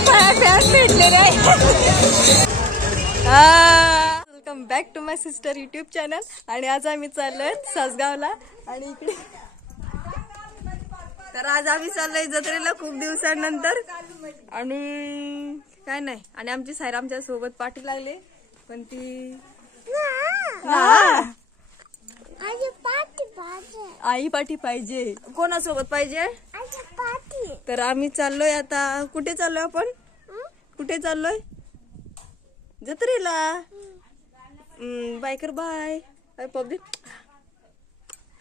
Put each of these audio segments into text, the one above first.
भेटले रे. Welcome back to my sister YouTube channel. आणि आज आम्ही चाललोय सासगावला. आणि इकडे तर आज आम्ही चाललोय जत्रेला खूप दिवसांनंतर. आणि काय नाही. आणि आमची सायरा आमच्या सोबत पाठी लागले. पण ती आई पाठी पाहिजे. कोणासोबत पाहिजे. तर आम्ही चाललोय आता. कुठे चाललोय आपण. कुठे चाललोय. जत्रेला. Biker by public.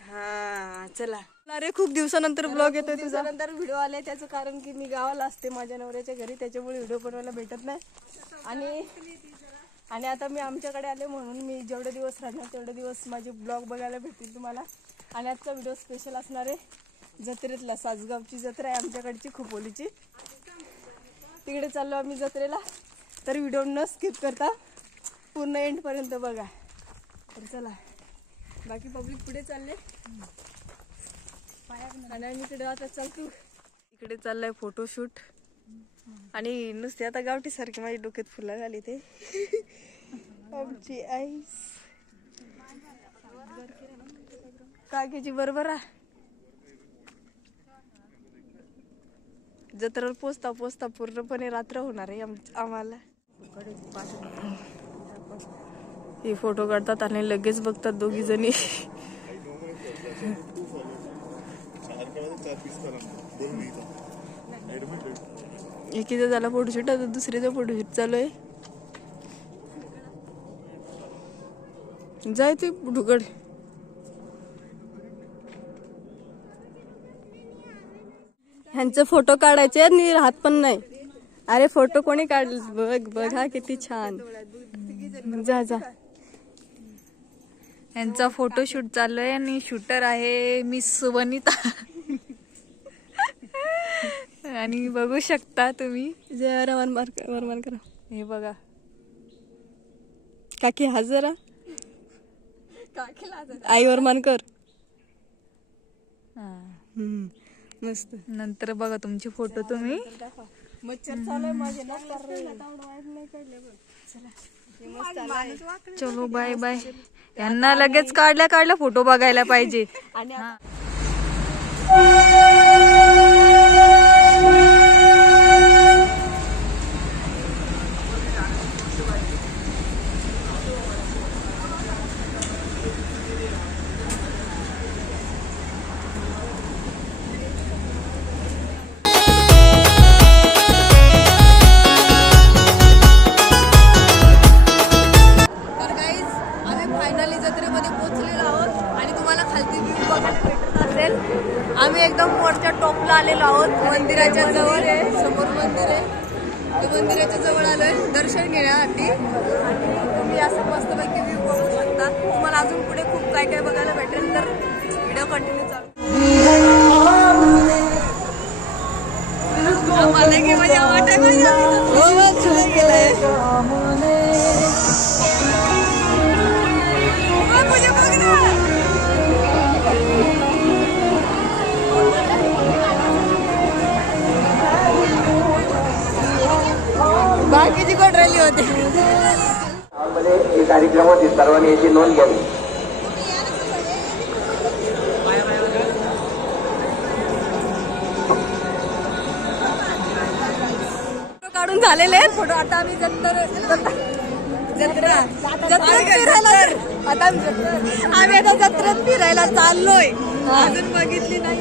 हा चला. अरे खूप दिवसानंतर ब्लॉग येतोय तुझा. नंतर व्हिडिओ आले. त्याचं कारण की मी गावाला असते माझ्या नवऱ्याच्या घरी. त्याच्यामुळे व्हिडिओ बनवायला भेटत नाही. आणि आता मी आमच्याकडे आले म्हणून मी जेवढे दिवस राहणार तेवढे दिवस माझे ब्लॉग बघायला भेटतील तुम्हाला. आणि आजचा व्हिडिओ स्पेशल असणार आहे जत्रेतला. सासगावची जत्रा आहे आमच्याकडची खोपोलीची. तिकडे चाललो आम्ही जत्रेला. तर व्हिडिओ न स्किप करता पूर्ण एंड पर्यंत बघा. तर चला. बाकी पब्लिक पुढे चालले. आणि आम्ही इकडे आता चालतो. इकडे चाललाय फोटोशूट. आणि नुसते आता गावठी सारखी माझी डोक्यात फुलं झाली ते. आमची आई काकीची बरोबर आहे. जत्रेवर पोचता पोचता पूर्णपणे रात्र होणार आहे आम्हाला. हे फोटो काढतात आणि लगेच बघतात दोघी जणी. एकीचा झाला फोटोशूट. आता दुसरीचा फोटोशूट चालू आहे. जायचंय ढुकड. ह्यांचे फोटो काढायचे आणि राहत पण नाही. अरे फोटो कोणी काढले बघ बघ. हा किती छान. जा जा. यांचा फोटोशूट चालू आहे. आणि शूटर आहे मिस वनिता. आणि बघू शकता तुम्ही. जरा वरमान करा. हे बघा काकी हजरा. आई वरमान कर. मस्त. नंतर बघा तुमचे फोटो तुम्ही. मच्छर चालू आहे माझे ना. चलो बाय बाय. यांना लगेच काढल्या फोटो बघायला पाहिजे. आणि आम्ही एकदम वरच्या टॉपला आलेलो आहोत. मंदिराच्या जवळ आहे. समोर मंदिर आहे. तर मंदिराच्या जवळ आलोय दर्शन घेण्यासाठी. आणि तुम्ही असं मस्तपैकी व्ह्यू बघू शकता. तुम्हाला अजून पुढे खूप काय काय बघायला भेटेल. तर व्हिडिओ कंटिन्यू चालू. बाकीची कोण राहिली होती. कार्यक्रमात सर्वांनी याची नोंद घ्यावी. काढून झालेले आहेत फोटो. आता आम्ही आम्ही आता जत्रेत फिरायला चाललोय. अजून बघितली नाही.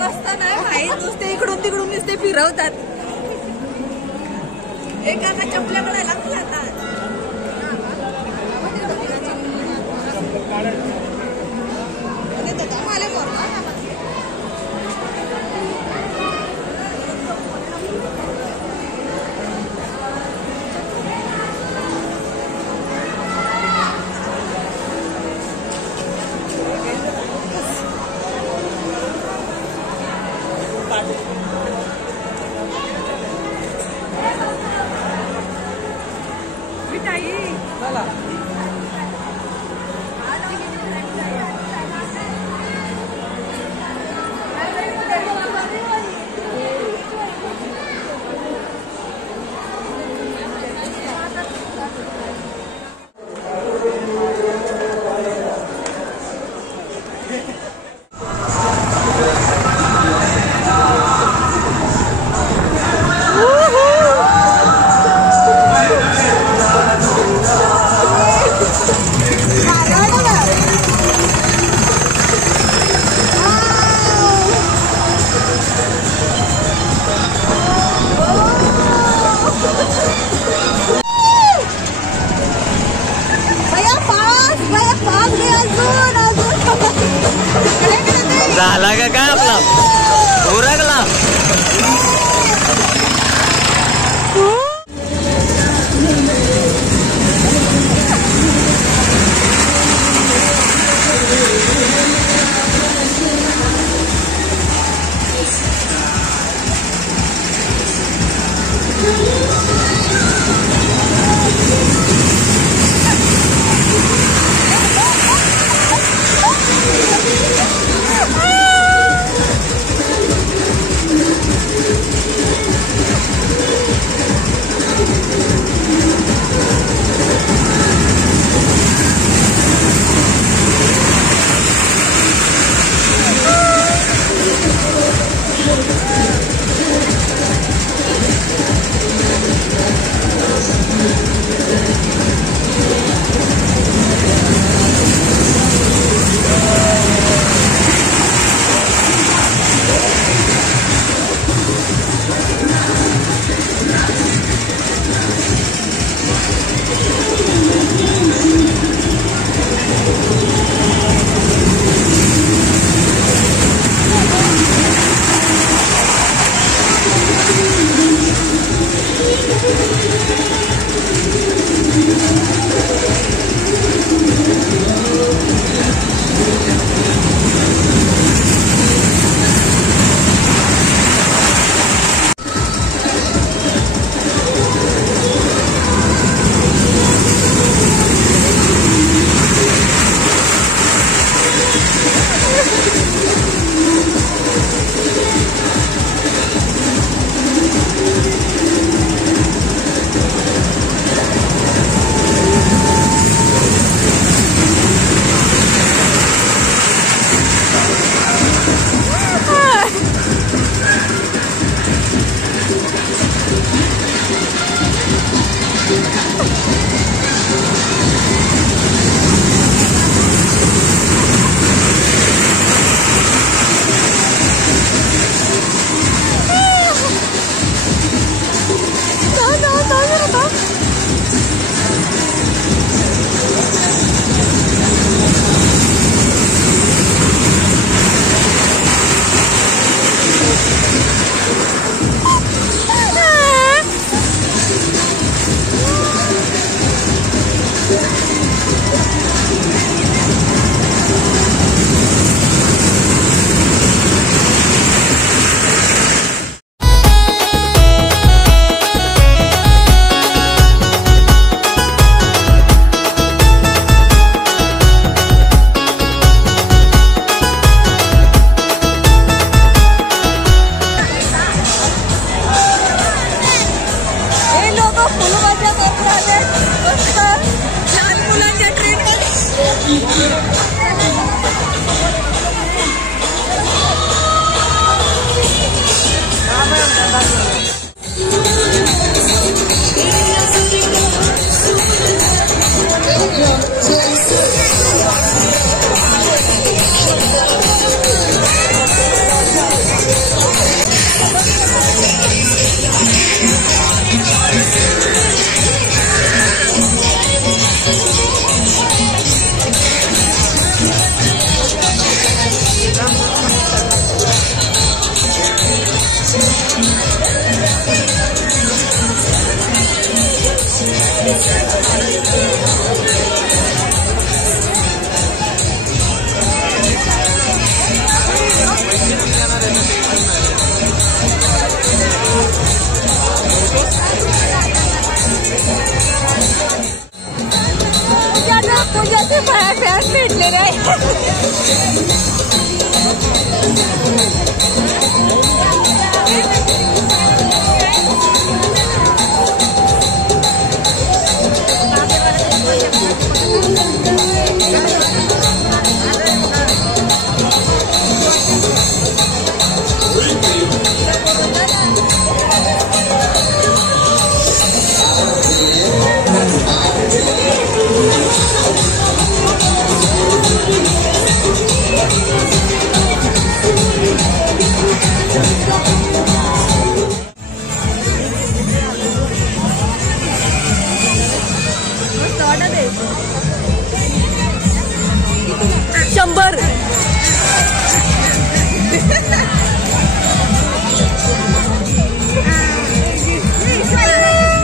रस्ता नाही माहीत. नुसते इकडून तिकडून नुसते फिरवतात. एकाला चपल्या बनायला लागतात. आज भेटले रे.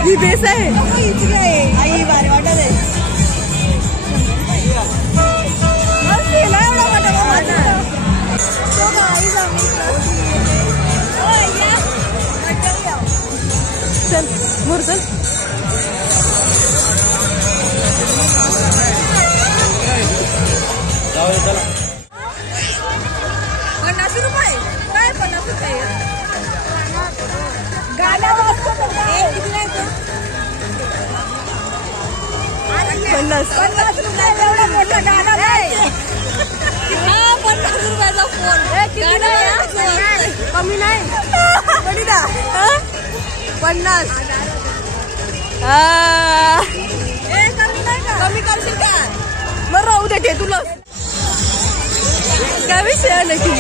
ही बेस आहे आई भारी वाटत आहे. चल मोर चल. ₹50 काय 50 रुपये गाणं वाजतो. 50 रुपये एवढा मोठा गाणं नाही. 50 रुपयाचा फोन कमी नाही. 50 कमी करशील का? मग राहू दे तुला काय विषय आलं की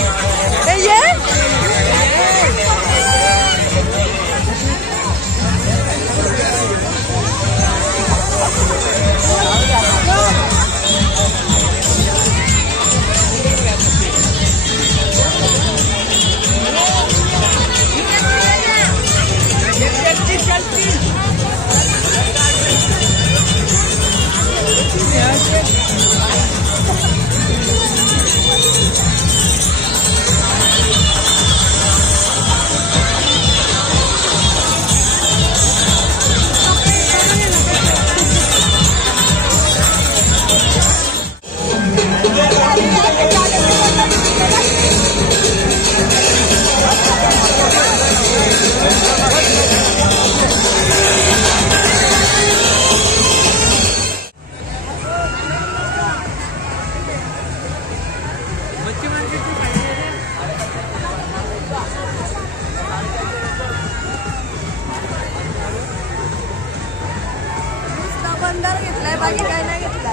बंदार घेतलाय बाकी काय नाही घेतला.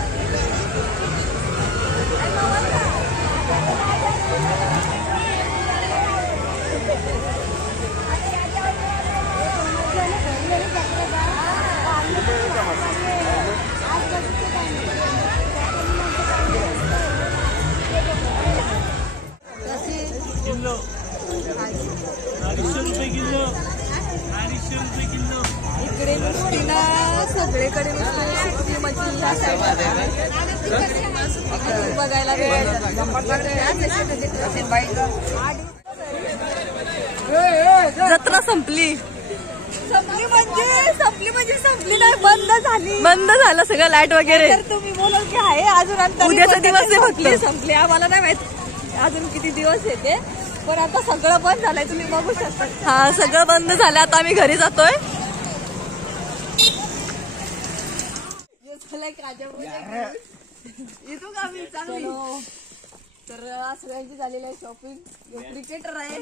इकडे नुसती ना सगळीकडे नुसती मच्छी बघायला जत्रा संपली संपली नाही बंद झालं सगळं लाईट वगैरे. तर तुम्ही बोलाल की आहे अजून उद्याचा दिवस फक्त संपले. आम्हाला नाही माहित अजून किती दिवस येते पण आता सगळं बंद झालंय तुम्ही बघू शकता. हा सगळं बंद झालं. आता आम्ही घरी जातोय. तर सगळ्यांची झालेली आहे शॉपिंग. क्रिकेटर आहे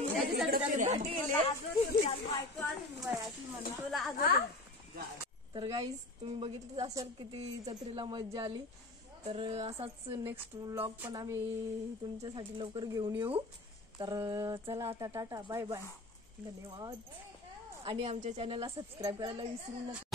तर गाईज तुम्ही बघितलीच असेल किती जत्रेला मज्जा आली. तर असाच नेक्स्ट व्लॉग पण आम्ही तुमच्यासाठी लवकर घेऊन येऊ. तर चला आता टाटा बाय बाय धन्यवाद. आणि आमच्या चॅनलला सबस्क्राईब करायला विसरू नका.